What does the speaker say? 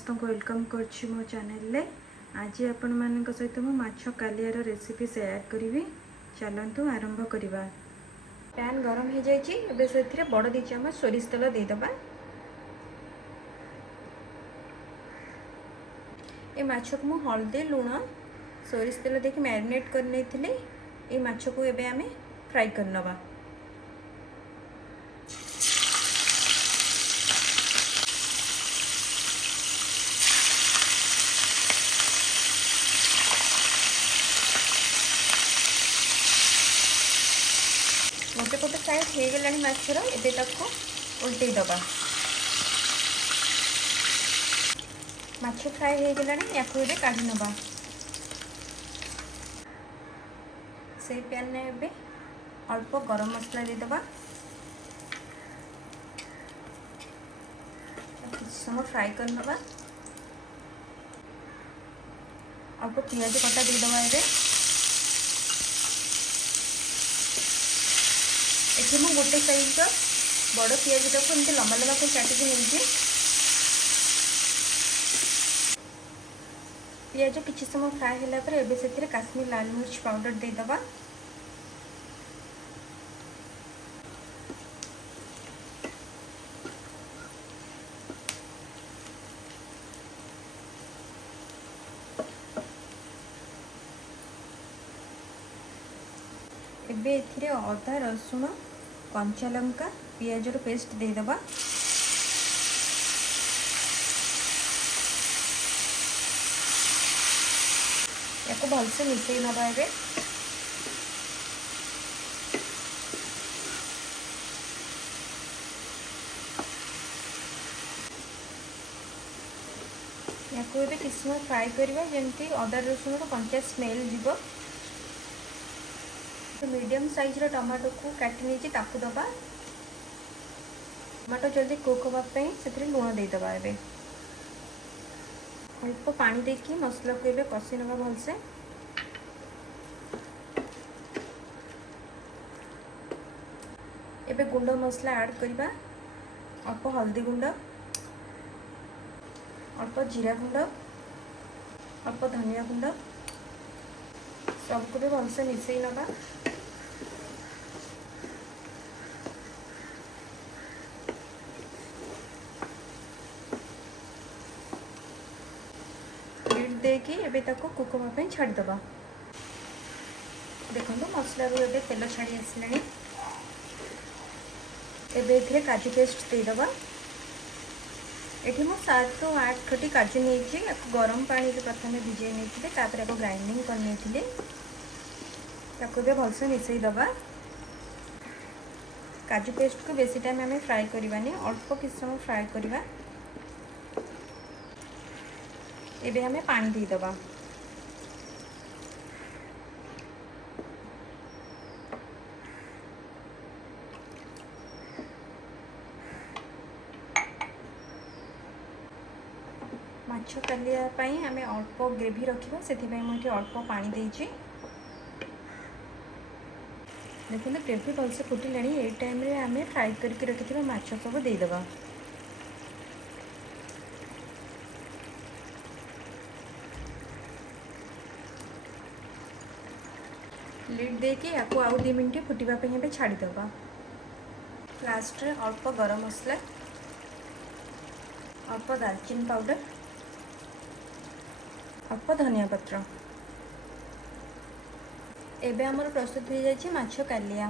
समस्त को वेलकम करछि मो चैनल ले। आज आपण मानक सहित मु माछ कालियार रेसिपी शेयर करी। चलतु आरंभ करवा। पैन गरम हो जाइए। एबे से बड़ दी चम्मच सोरिष तेल देदेबा। ये माछ को मु हल्दी लुण सोरिष तेल देके मैरिनेट कर नहीं। ये माछ को एबे आमे फ्राई करनबा। गोटे गोटे साइड हो गला माछर एबे ताको उल्टे दबा। माछ फ्राई हो गला या काढ़ी नबा। से पैन ने एबे अल्प गरम मसला दे दबा। कुछ समय फ्राई कर नबा। अल्प पियाज कटा दे दबा। एबे एठी मु गोटे साइज बड़ पियाज टाको एमती लंबा लंबा को काटिकी नहीं। पियाज किसी समय फ्राए होला पर एबे सेथिरे काश्मीर लाल मिर्च पाउडर दे दबा। एबे एथिरे अदा रसुण कंचा लंका पियाज रो पेस्ट दे दबा। याको भलसे मिसई नबा। एबे याको एबे किसी समय फ्राई करबा जेमती अदा रसुण रो कंचा स्मेल जीवो। मीडियम साइज रो टमाटो को काटी नहीं ताकू दबा। टमाटो जल्दी कुक होगापी से लुण दे दबा। एबे अल्प पानी देकी मसला को एबे कषि नबा भलसे। एबे गुंड मसला ऐड करबा। अल्प हल्दी गुंड, अल्प जीरा गुंड, अल्प धनिया गुंड सबको भी भलसे मिसई नबा। देकी एबे ताको कुक होगा छाड़ दबा। देखो मसला रू एबे तेल छाड़ी आसलानी। एबे एथिरे काजू पेस्ट दे दबा। एठी मु 7 ରୁ 8 खटी काजू नहीं गरम पानी रे प्रथम भिजे नहीं तापर को ग्राइंडिंग कर नहीं। ताको भी भलसे मिसई दबा। काजू पेस्ट को बेसी टाइम आमे फ्राई करबानी, अल्प किस समय फ्राई करबा। एबे हमें पानी दे दबा। माछ कालिया पई हमें अल्प ग्रेवी रखिबा, सेथि पई मु एठी अल्प पानी देछि। देखो ग्रेवी भलसे फुटिलाणी। ए टाइम रे हमें फ्राई करके रखिथिबा माछ सब दे दबा। लिड देके याको आउ 2 मिनट फुटिबा पे यहाँ छाड़ी दबा। लास्ट रे अल्प गरम मसला, अल्प दालचीनी पाउडर, अल्प धनिया पत्र। एबे हमर प्रस्तुत हो जाइए माछ कालिया।